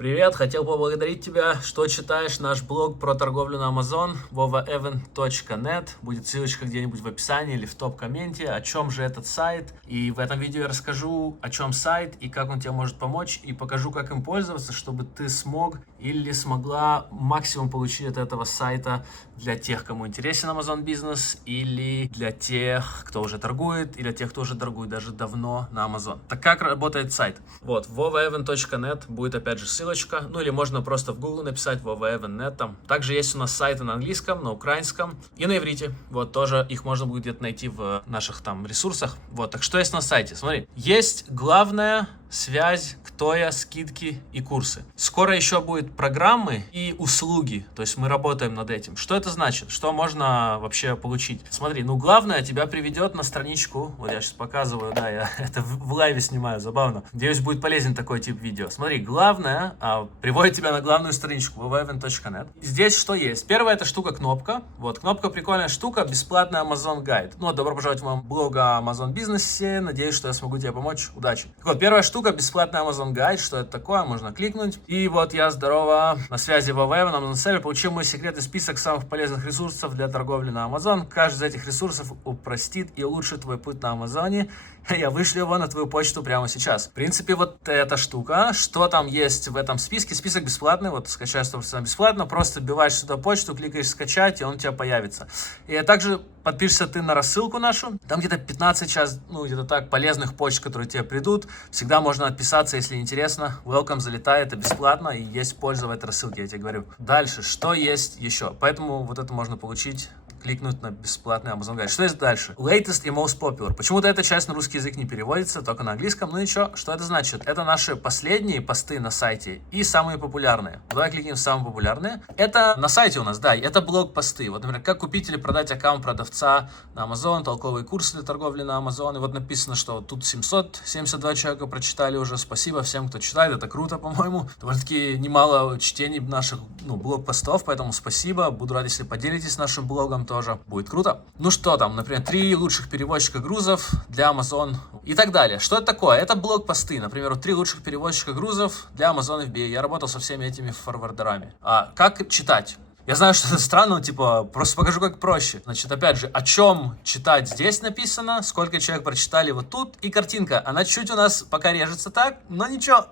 Привет, хотел поблагодарить тебя, что читаешь наш блог про торговлю на Amazon vovaevent.net. Будет ссылочка где-нибудь в описании или в топ-комменте, о чем же этот сайт. И в этом видео я расскажу, о чем сайт и как он тебе может помочь, и покажу, как им пользоваться, чтобы ты смог или смогла максимум получить от этого сайта для тех, кому интересен Amazon бизнес, или для тех, кто уже торгует, или для тех, кто уже торгует даже давно на Amazon. Так как работает сайт? Вот, vovaevent.net будет опять же ссылочка. Ну или можно просто в Google написать vovaevent.net там. Также есть у нас сайты на английском, на украинском и на иврите. Вот тоже их можно будет где-то найти в наших там ресурсах. Вот, так что есть на сайте? Смотри, есть главная связь, кто я, скидки и курсы. Скоро еще будут программы и услуги, то есть мы работаем над этим. Что это значит? Что можно вообще получить? Смотри, ну главное тебя приведет на страничку, вот я сейчас показываю, да, я это в лайве снимаю, забавно. Надеюсь, будет полезен такой тип видео. Смотри, главное приводит тебя на главную страничку vovaevent.net. Здесь что есть? Первая это штука кнопка. Вот, кнопка прикольная штука, бесплатный Amazon гайд. Ну, добро пожаловать в мой блог о Amazon бизнесе. Надеюсь, что я смогу тебе помочь. Удачи. Так вот, первая штука бесплатный Amazon гайд. Что это такое? Можно кликнуть. И вот я, здорово, на связи vovaevent, Amazon Seller. Получил мой секретный список самых полезных ресурсов для торговли на Amazon. Каждый из этих ресурсов упростит и улучшит твой путь на Амазоне. Я вышлю его на твою почту прямо сейчас. В принципе, вот эта штука, что там есть в этом списке. Список бесплатный, вот скачай 100% бесплатно. Просто вбиваешь сюда почту, кликаешь скачать, и он у тебя появится. И также подпишешься ты на рассылку нашу. Там где-то 15 сейчас, ну где-то так, полезных почт, которые тебе придут. Всегда можно отписаться, если интересно. Welcome, залетай, это бесплатно и есть польза в этой рассылке, я тебе говорю. Дальше, что есть еще? Поэтому вот это можно получить, кликнуть на бесплатный Amazon гайд. Что есть дальше? Latest и most popular. Почему-то эта часть на русский язык не переводится, только на английском. Ну ничего, что это значит? Это наши последние посты на сайте и самые популярные. Давай кликнем в самые популярные. Это на сайте у нас, да, это блог-посты. Вот, например, как купить или продать аккаунт продавца на Amazon, толковые курсы для торговли на Amazon. И вот написано, что тут 772 человека прочитали уже. Спасибо всем, кто читает. Это круто, по-моему. Довольно-таки немало чтений наших блог-постов, поэтому спасибо. Буду рад, если поделитесь нашим блогом. Тоже будет круто. Ну что там, например, 3 лучших перевозчика грузов для Amazon и так далее. Что это такое? Это блог-посты. Например, 3 лучших перевозчика грузов для Amazon FBA. Я работал со всеми этими форвардерами. А как читать? Я знаю, что это странно, но типа просто покажу, как проще. Значит, опять же, о чем читать здесь написано, сколько человек прочитали вот тут, и картинка. Она чуть у нас пока режется так, но ничего.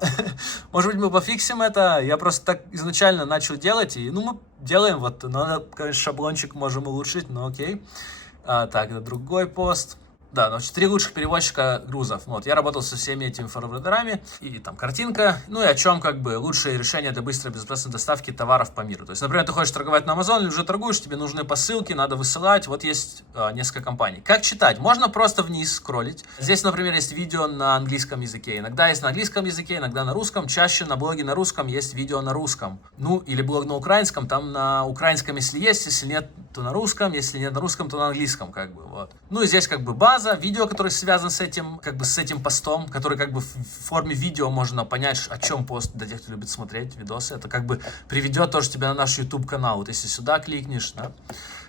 Может быть, мы пофиксим это. Я просто так изначально начал делать, и ну мы делаем вот, но, конечно, шаблончик можем улучшить, но окей. Так, это другой пост. Да, значит, 3 лучших перевозчика грузов. Вот, я работал со всеми этими форвардерами, и там картинка, ну и о чем как бы лучшее решение для быстрой безопасной доставки товаров по миру. То есть, например, ты хочешь торговать на Amazon, или уже торгуешь, тебе нужны посылки, надо высылать, вот есть несколько компаний. Как читать? Можно просто вниз скроллить. Здесь, например, есть видео на английском языке. Иногда есть на английском языке, иногда на русском. Чаще на блоге на русском есть видео на русском. Ну, или блог на украинском, там на украинском, если есть, если нет, то на русском, если нет на русском, то на английском, как бы, вот. Ну и здесь как бы база, видео, которое связано с этим, как бы с этим постом, который как бы в форме видео можно понять, о чем пост для тех, кто любит смотреть видосы. Это как бы приведет тоже тебя на наш YouTube канал. Вот если сюда кликнешь, да.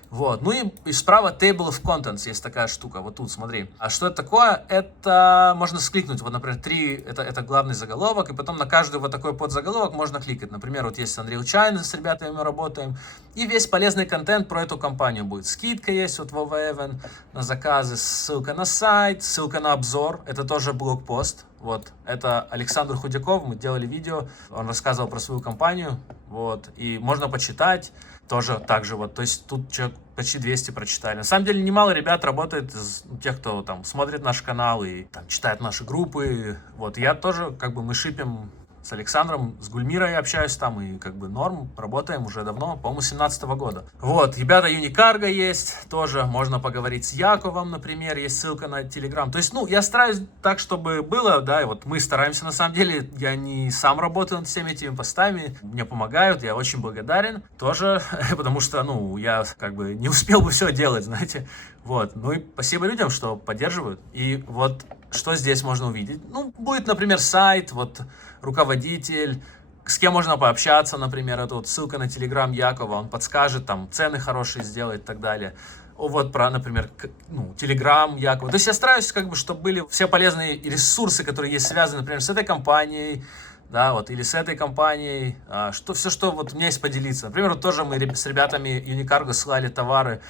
Вот, ну и справа Table of Contents есть такая штука, вот тут, смотри. А что это такое? Это можно скликнуть, вот, например, 3, это главный заголовок, и потом на каждый вот такой подзаголовок можно кликать. Например, вот есть Unreal China, с ребятами мы работаем, и весь полезный контент про эту компанию будет. Скидка есть, вот vovaevent, на заказы, ссылка на сайт, ссылка на обзор, это тоже блогпост. Вот, это Александр Худяков, мы делали видео, он рассказывал про свою компанию, вот, и можно почитать. Тоже так же вот, то есть тут человек почти 200 прочитали. На самом деле немало ребят работает, из тех, кто там смотрит наш канал и там читает наши группы. Вот я тоже, как бы мы шипим с Александром, с Гульмирой общаюсь там, и как бы норм, работаем уже давно, по-моему, 17 года. Вот, ребята, Юникарго есть, тоже можно поговорить с Яковом, например, есть ссылка на Телеграм. То есть, ну, я стараюсь так, чтобы было, да, и вот мы стараемся, на самом деле, я не сам работаю над всеми этими постами, мне помогают, я очень благодарен тоже, потому что, ну, я как бы не успел бы все делать, знаете, вот. Ну и спасибо людям, что поддерживают, и вот что здесь можно увидеть. Ну, будет, например, сайт, вот, руководитель, с кем можно пообщаться, например, это вот ссылка на Телеграм Якова, он подскажет, там, цены хорошие сделает и так далее. Вот про, например, ну, Telegram, Якова. То есть я стараюсь, как бы, чтобы были все полезные ресурсы, которые есть связаны, например, с этой компанией, да, вот, или с этой компанией, все, что вот у меня есть поделиться. Например, вот тоже мы с ребятами Unicargo слали товары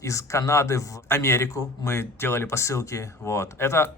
из Канады в Америку, мы делали посылки, вот. Это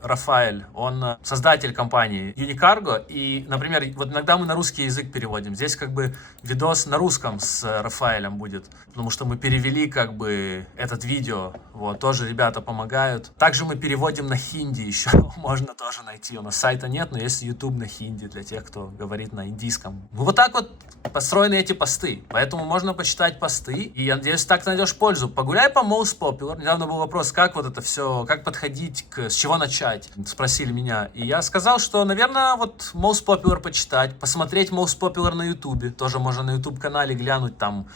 Рафаэль, он создатель компании Unicargo, и, например, вот иногда мы на русский язык переводим, здесь как бы видос на русском с Рафаэлем будет, потому что мы перевели как бы этот видео, вот, тоже ребята помогают. Также мы переводим на хинди еще, можно тоже найти, у нас сайта нет, но есть YouTube на хинди для тех, кто говорит на индийском. Ну вот так вот построены эти посты, поэтому можно почитать посты, и я надеюсь, так ты найдешь пользу. Погуляй по Most Popular. Недавно был вопрос, как вот это все, как подходить, с чего начать, спросили меня. И я сказал, что, наверное, вот Most Popular почитать, посмотреть Most Popular на YouTube. Тоже можно на YouTube-канале глянуть там,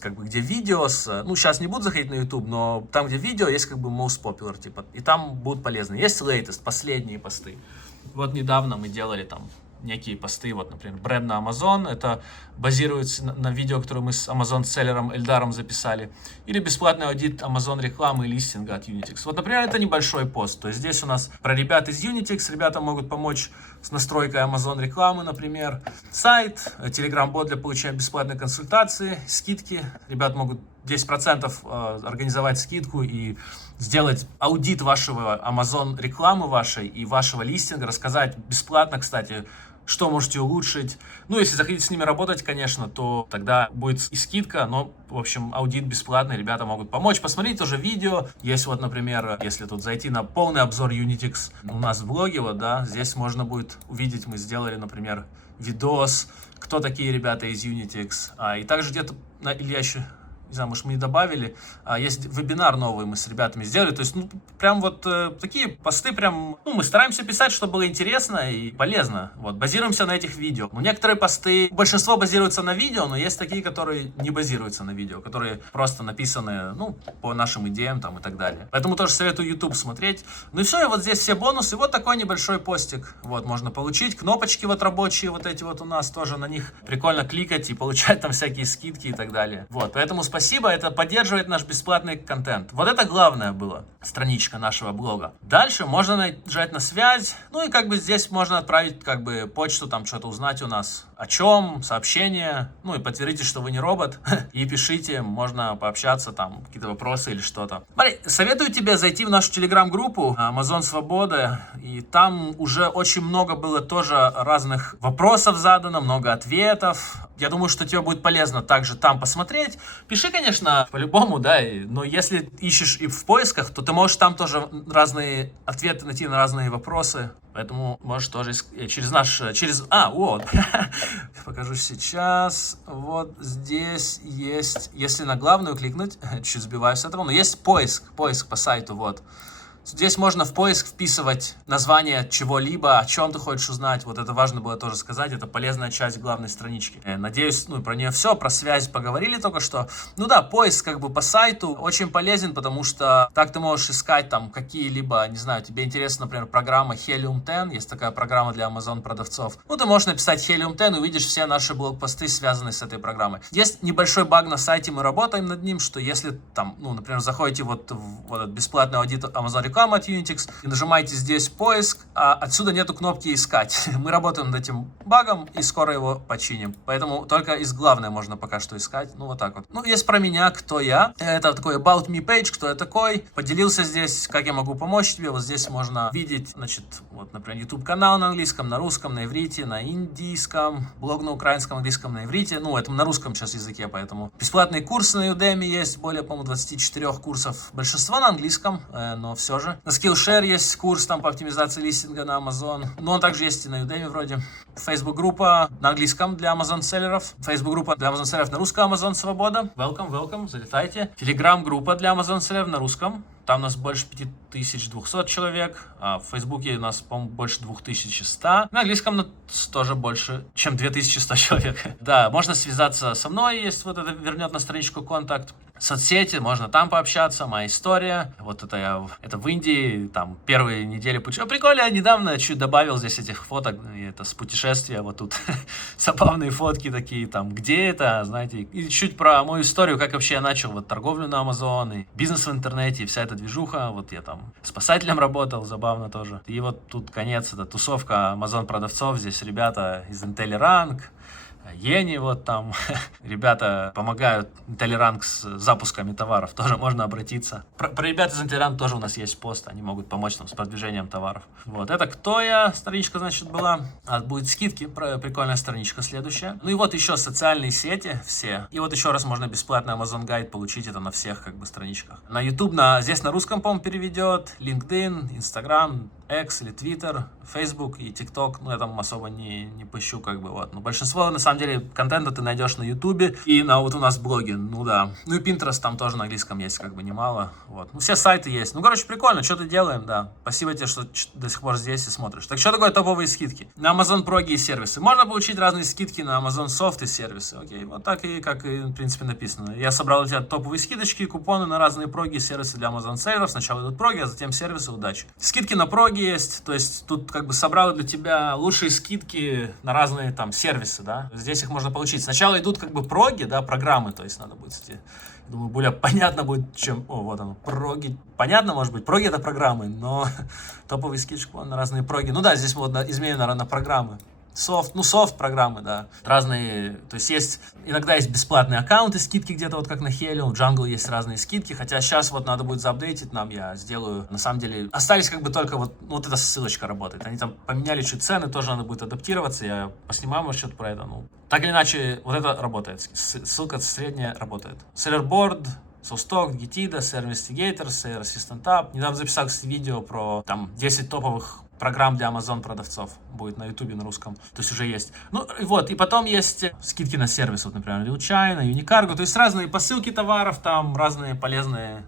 как бы, где видео, ну, сейчас не буду заходить на YouTube, но там, где видео, есть как бы Most Popular, типа, и там будут полезны. Есть Latest, последние посты. Вот недавно мы делали там некие посты, вот, например, бренд на Amazon, это базируется на видео, которое мы с Amazon-селлером Эльдаром записали, или бесплатный аудит Amazon рекламы и листинга от Unitix. Вот, например, это небольшой пост, то есть здесь у нас про ребят из Unitix, ребята могут помочь с настройкой Amazon рекламы, например, сайт, Telegram-бот для получения бесплатной консультации, скидки, ребят могут 10% организовать скидку и сделать аудит вашего Amazon рекламы вашей и вашего листинга, рассказать бесплатно, кстати, что можете улучшить. Ну, если захотите с ними работать, конечно, то тогда будет и скидка, но, в общем, аудит бесплатный, ребята могут помочь. Посмотрите тоже видео. Есть вот, например, если тут зайти на полный обзор Unitix у нас в блоге, вот, да, здесь можно будет увидеть, мы сделали, например, видос, кто такие ребята из Unitix. И также где-то, или я еще... Не знаю, может, мы не добавили. Есть вебинар новый мы с ребятами сделали. То есть, ну, прям вот такие посты прям... Ну, мы стараемся писать, чтобы было интересно и полезно. Вот, базируемся на этих видео. Но некоторые посты... Большинство базируются на видео, но есть такие, которые не базируются на видео, которые просто написаны, ну, по нашим идеям там и так далее. Поэтому тоже советую YouTube смотреть. Ну и все, и вот здесь все бонусы. Вот такой небольшой постик. Вот, можно получить. Кнопочки вот рабочие вот эти вот у нас тоже. На них прикольно кликать и получать там всякие скидки и так далее. Вот, поэтому спасибо, это поддерживает наш бесплатный контент. Вот это главное было, страничка нашего блога. Дальше можно нажать на связь, ну и как бы здесь можно отправить как бы почту, там что-то узнать у нас, о чем, сообщение, ну и подтвердите, что вы не робот, и пишите, можно пообщаться, там, какие-то вопросы или что-то. Смотри, советую тебе зайти в нашу телеграм-группу Amazon Свобода, и там уже очень много было тоже разных вопросов задано, много ответов. Я думаю, что тебе будет полезно также там посмотреть. Пиши, конечно, по-любому, да, но если ищешь и в поисках, то ты можешь там тоже разные ответы найти на разные вопросы. Поэтому можешь тоже через наш... вот. Покажу сейчас. Вот здесь есть... Если на главную кликнуть, чуть сбиваюсь с этого, но есть поиск по сайту, вот. Здесь можно в поиск вписывать название чего-либо, о чем ты хочешь узнать. Вот это важно было тоже сказать. Это полезная часть главной странички. Надеюсь, ну, про нее все. Про связь поговорили только что. Ну да, поиск как бы по сайту очень полезен, потому что так ты можешь искать там какие-либо, не знаю, тебе интересна, например, программа Helium 10. Есть такая программа для Amazon продавцов. Ну, ты можешь написать Helium 10 и увидишь все наши блог-посты, связанные с этой программой. Есть небольшой баг на сайте, мы работаем над ним, что если там, ну, например, заходите вот в этот бесплатный аудит Amazon рекламы от Unitix и нажимаете здесь поиск, а отсюда нету кнопки искать. Мы работаем над этим багом и скоро его починим. Поэтому только из главной можно пока что искать. Ну, вот так вот. Ну, есть про меня, кто я. Это такой About Me page, кто я такой. Поделился здесь, как я могу помочь тебе. Вот здесь можно видеть, значит, вот, например, YouTube-канал на английском, на русском, на иврите, на индийском, блог на украинском, английском, на иврите. Ну, это на русском сейчас языке, поэтому бесплатные курсы на Udemy есть, более, по-моему, 24 курсов. Большинство на английском, но все же. На Skillshare есть курс там по оптимизации листинга на Amazon. Но он также есть и на Udemy вроде. Facebook-группа на английском для Amazon-селлеров. Facebook-группа для Amazon-селлеров на русском Amazon Свобода. Welcome, залетайте. Telegram-группа для Amazon-селлеров на русском. Там у нас больше 5200 человек, а в Фейсбуке у нас, по-моему, больше 2100. На английском тоже больше, чем 2100 человек. Да, можно связаться со мной, есть вот это вернет на страничку контакт. соцсети, можно там пообщаться, моя история. Вот это в Индии, там, первые недели путешествия. Прикольно, я недавно чуть добавил здесь этих фоток, это с путешествия, вот тут забавные фотки такие, там, где это, знаете, и чуть про мою историю, как вообще я начал вот торговлю на Amazon, и бизнес в интернете, и вся эта движуха, вот я там спасателем работал, забавно тоже. И вот тут конец, это тусовка Amazon продавцов, здесь ребята из IntelliRank, Ени вот там, ребята помогают IntelliRank с запусками товаров, тоже можно обратиться. Про ребят из IntelliRank тоже у нас есть пост, они могут помочь нам с продвижением товаров. Вот, это кто я, страничка, значит, была. Будет скидки, прикольная страничка следующая. Ну и вот еще социальные сети все. И вот еще раз можно бесплатный Amazon Guide получить, это на всех как бы страничках. На YouTube, здесь на русском, по-моему, переведет, LinkedIn, Instagram, X или Twitter, Facebook и TikTok, ну я там особо не пощу, как бы, вот. Но большинство, на самом деле, контента ты найдешь на YouTube и вот у нас блоги, ну да. Ну и Pinterest там тоже на английском есть, как бы, немало, вот. Ну все сайты есть. Ну, короче, прикольно, что-то делаем, да. Спасибо тебе, что до сих пор здесь и смотришь. Так что такое топовые скидки? На Amazon Progi и сервисы. Можно получить разные скидки на Amazon Soft и сервисы, окей. Вот так и, как и, в принципе, написано. Я собрал у тебя топовые скидочки, купоны на разные проги и сервисы для Amazon сейлеров. Сначала идут проги, а затем сервисы, удачи. Скидки на проги есть, то есть тут как бы собрал для тебя лучшие скидки на разные там сервисы, да, здесь их можно получить. Сначала идут как бы проги, да, программы, то есть надо будет, думаю, более понятно будет, чем, вот оно, проги, понятно, может быть, проги это программы, но топовые скидки на разные проги, ну да, здесь вот изменим, наверное, на программы. Софт программы, да. Разные, то есть иногда есть бесплатные аккаунты, скидки где-то вот как на Helium, в Jungle есть разные скидки, хотя сейчас вот надо будет заапдейтить нам, я сделаю, на самом деле, остались как бы только вот эта ссылочка работает, они там поменяли чуть цены, тоже надо будет адаптироваться, я поснимаю, может, что-то про это, ну, так или иначе, вот это работает, ссылка средняя работает. Sellerboard, SoStock, Getida, Seller Investigator, Seller Assistant App. Недавно записал видео про там 10 топовых программ для Amazon продавцов. Будет на YouTube, на русском. То есть уже есть. Ну, вот. И потом есть скидки на сервис. Вот, например, Real-China, Unicargo. То есть разные посылки товаров, там разные полезные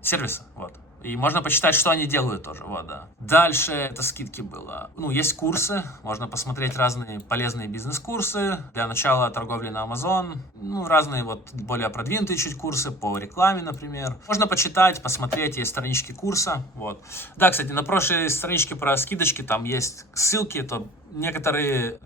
сервисы. Вот. И можно почитать, что они делают тоже, вот, да. Дальше это скидки было. Ну, есть курсы, можно посмотреть разные полезные бизнес-курсы для начала торговли на Amazon. Ну, разные вот более продвинутые чуть курсы по рекламе, например. Можно почитать, посмотреть, есть странички курса, вот. Да, кстати, на прошлой страничке про скидочки там есть ссылки, то некоторые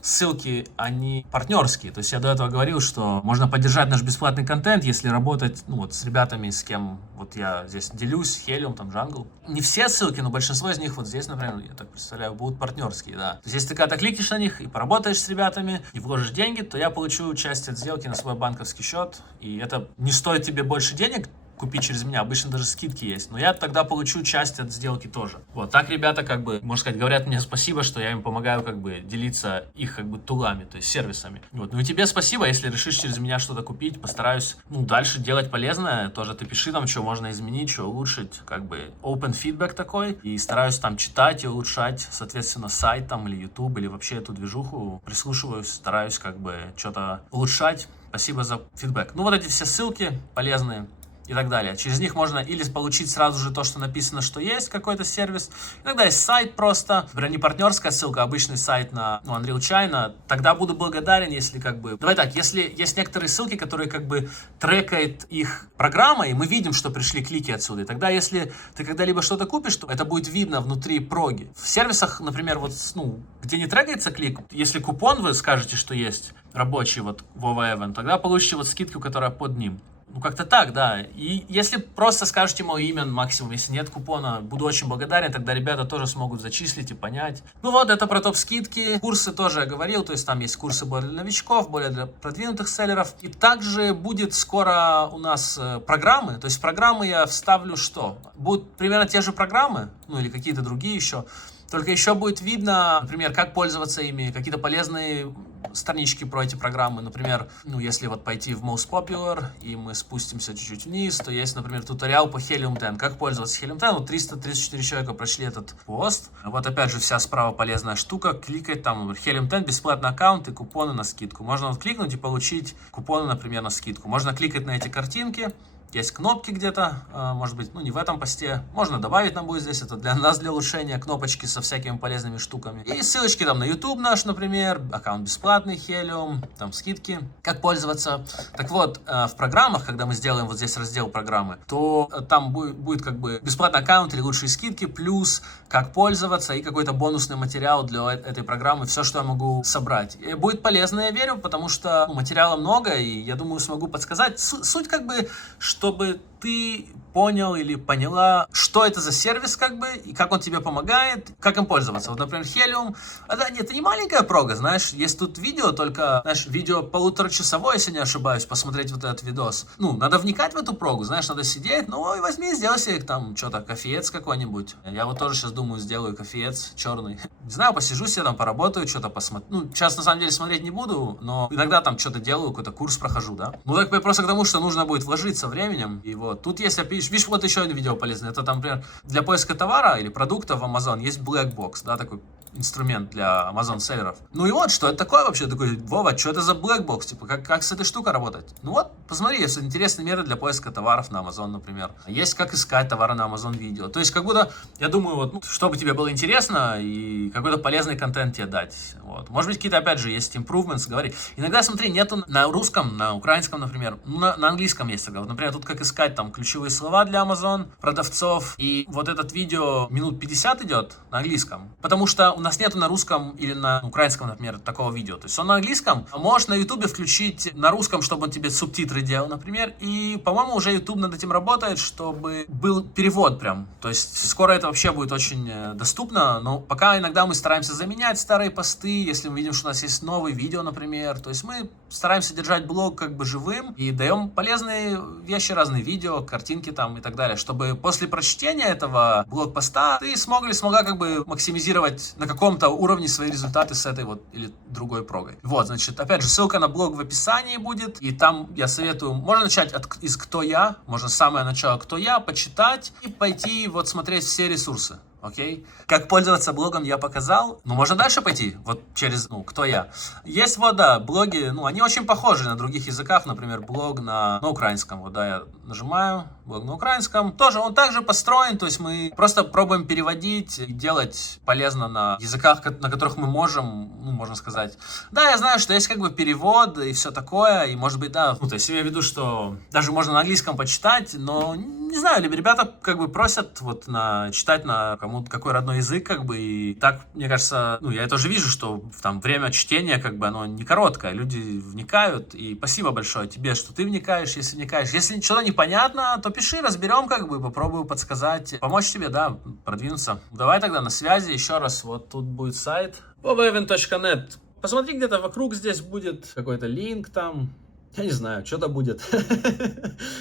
ссылки, они партнерские. То есть я до этого говорил, что можно поддержать наш бесплатный контент, если работать, ну, вот с ребятами, с кем вот я здесь делюсь, Helium, там, Jungle. Не все ссылки, но большинство из них вот здесь, например, я так представляю, будут партнерские, да. То есть если ты когда-то кликнешь на них и поработаешь с ребятами, и вложишь деньги, то я получу часть от сделки на свой банковский счет, и это не стоит тебе больше денег купить через меня, обычно даже скидки есть, но я тогда получу часть от сделки тоже. Вот, так ребята, как бы, можно сказать, говорят мне спасибо, что я им помогаю, как бы, делиться их, как бы, тулами, то есть сервисами. Вот, ну и тебе спасибо, если решишь через меня что-то купить, постараюсь, ну, дальше делать полезное, тоже ты пиши там, что можно изменить, что улучшить, как бы, open feedback такой, и стараюсь там читать и улучшать, соответственно, сайт там, или YouTube, или вообще эту движуху, прислушиваюсь, стараюсь, как бы, что-то улучшать. Спасибо за фидбэк. Ну, вот эти все ссылки полезные и так далее. Через них можно или получить сразу же то, что написано, что есть какой-то сервис. Иногда есть сайт просто, например, не партнерская ссылка, а обычный сайт на Unreal China. Тогда буду благодарен, если как бы... Давай так, если есть некоторые ссылки, которые как бы трекает их программа, и мы видим, что пришли клики отсюда. И тогда, если ты когда-либо что-то купишь, то это будет видно внутри проги. В сервисах, например, вот, ну, где не трекается клик, если купон вы скажете, что есть рабочий вот Вова Эвен, тогда получите вот скидку, которая под ним. Ну, как-то так, да. И если просто скажете мое имя максимум, если нет купона, буду очень благодарен, тогда ребята тоже смогут зачислить и понять. Ну вот, это про топ-скидки. Курсы тоже я говорил, то есть там есть курсы более для новичков, более для продвинутых селлеров. И также будет скоро у нас программы, то есть в программы я вставлю что? Будут примерно те же программы, ну или какие-то другие еще. Только еще будет видно, например, как пользоваться ими, какие-то полезные странички про эти программы. Например, ну, если вот пойти в Most Popular, и мы спустимся чуть-чуть вниз, то есть, например, туториал по Helium 10. Как пользоваться Helium 10? Вот 334 человека прошли этот пост. Вот опять же вся справа полезная штука. Кликать там, Helium 10, бесплатный аккаунт и купоны на скидку. Можно вот кликнуть и получить купоны, например, на скидку. Можно кликать на эти картинки, есть кнопки где-то, может быть, ну не в этом посте, можно добавить нам будет здесь, это для нас, для улучшения, кнопочки со всякими полезными штуками. И ссылочки там на YouTube наш, например, аккаунт бесплатный, Helium, там скидки, как пользоваться. Так вот, в программах, когда мы сделаем вот здесь раздел программы, то там будет как бы бесплатный аккаунт или лучшие скидки, плюс как пользоваться и какой-то бонусный материал для этой программы, все, что я могу собрать. И будет полезно, я верю, потому что материала много, и я думаю, смогу подсказать. Суть как бы, чтобы ты понял или поняла, что это за сервис, как бы, и как он тебе помогает, как им пользоваться. Вот, например, Helium, это не маленькая прога, знаешь, есть тут видео, только, знаешь, видео 1,5-часовое, если не ошибаюсь, посмотреть вот этот видос. Ну, надо вникать в эту прогу, знаешь, надо сидеть, ну, и возьми, сделай себе там, что-то, кофеец какой-нибудь. Я вот тоже сейчас думаю, сделаю кофеец черный. Не знаю, посижу себе там, поработаю, что-то посмотрю. Ну, сейчас, на самом деле, смотреть не буду, но иногда там что-то делаю, какой-то курс прохожу, да. Ну, так просто к тому, что нужно будет вложиться временем, и вот. Тут, если видишь, вот еще один видео полезное. Это там, например, для поиска товара или продукта в Amazon есть Black Box, да, такой инструмент для Amazon селлеров. Ну и вот, что это такое вообще? Такой, Вова, что это за Black Box? Типа, как с этой штукой работать? Ну вот, посмотри, есть интересные меры для поиска товаров на Amazon, например. Есть как искать товары на Amazon видео. То есть, как будто, я думаю, вот, ну, чтобы тебе было интересно и какой-то полезный контент тебе дать. Вот. Может быть, какие-то, опять же, есть improvements, говори. Иногда, смотри, нету на русском, на украинском, например, ну, на английском есть. Вот, например, тут как искать там ключевые слова для Amazon, продавцов. И вот этот видео минут 50 идет на английском. Потому что у нас нету на русском или на украинском, например, такого видео. То есть он на английском, а можешь на ютубе включить на русском, чтобы он тебе субтитры делал, например. И, по-моему, уже YouTube над этим работает, чтобы был перевод прям. То есть скоро это вообще будет очень доступно. Но пока иногда мы стараемся заменять старые посты, если мы видим, что у нас есть новые видео, например. То есть мы стараемся держать блог как бы живым и даем полезные вещи, разные видео, картинки там и так далее, чтобы после прочтения этого блог-поста ты смогла как бы максимизировать на каком-то уровне свои результаты с этой вот или другой прогой. Вот, значит, опять же, ссылка на блог в описании будет, и там я советую, можно начать из «Кто я?», можно с самого начала «Кто я?», почитать и пойти вот смотреть все ресурсы. Окей? Как пользоваться блогом я показал. Ну, можно дальше пойти, вот через, ну, «Кто я?». Есть, вот, да, блоги, ну, они очень похожи на других языках, например, блог на украинском. Вот, да, я нажимаю, блог на украинском. Тоже, он также построен, то есть мы просто пробуем переводить и делать полезно на языках, на которых мы можем, ну, можно сказать. Да, я знаю, что есть как бы перевод и все такое, и может быть, да, ну, то есть я имею в виду, что даже можно на английском почитать, но, не знаю, ребята как бы просят вот читать на какой родной язык, как бы, и так, мне кажется, ну, я тоже вижу, что там время чтения, как бы, оно не короткое, люди вникают, и спасибо большое тебе, что ты вникаешь, если вникаешь. Если что-то непонятно, то пиши, разберем, как бы, попробую подсказать, помочь тебе, да, продвинуться. Давай тогда на связи, еще раз, вот тут будет сайт vovaevan.net. Посмотри, где-то вокруг здесь будет какой-то линк там. Я не знаю, что-то будет.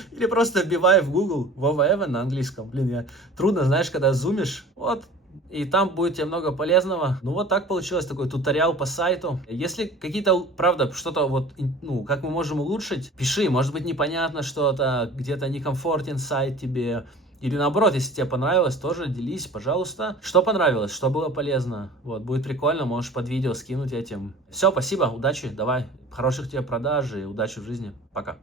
Или просто вбивай в Google Вова Эван на английском. Блин, трудно, знаешь, когда зумишь. Вот. И там будет тебе много полезного. Ну, вот так получилось, такой туториал по сайту. Если какие-то, правда, что-то вот, ну, как мы можем улучшить, пиши. Может быть, непонятно что-то, где-то некомфортен сайт тебе. Или наоборот, если тебе понравилось, тоже делись, пожалуйста. Что понравилось, что было полезно. Вот, будет прикольно, можешь под видео скинуть этим. Все, спасибо, удачи, давай. Хороших тебе продаж и удачи в жизни. Пока.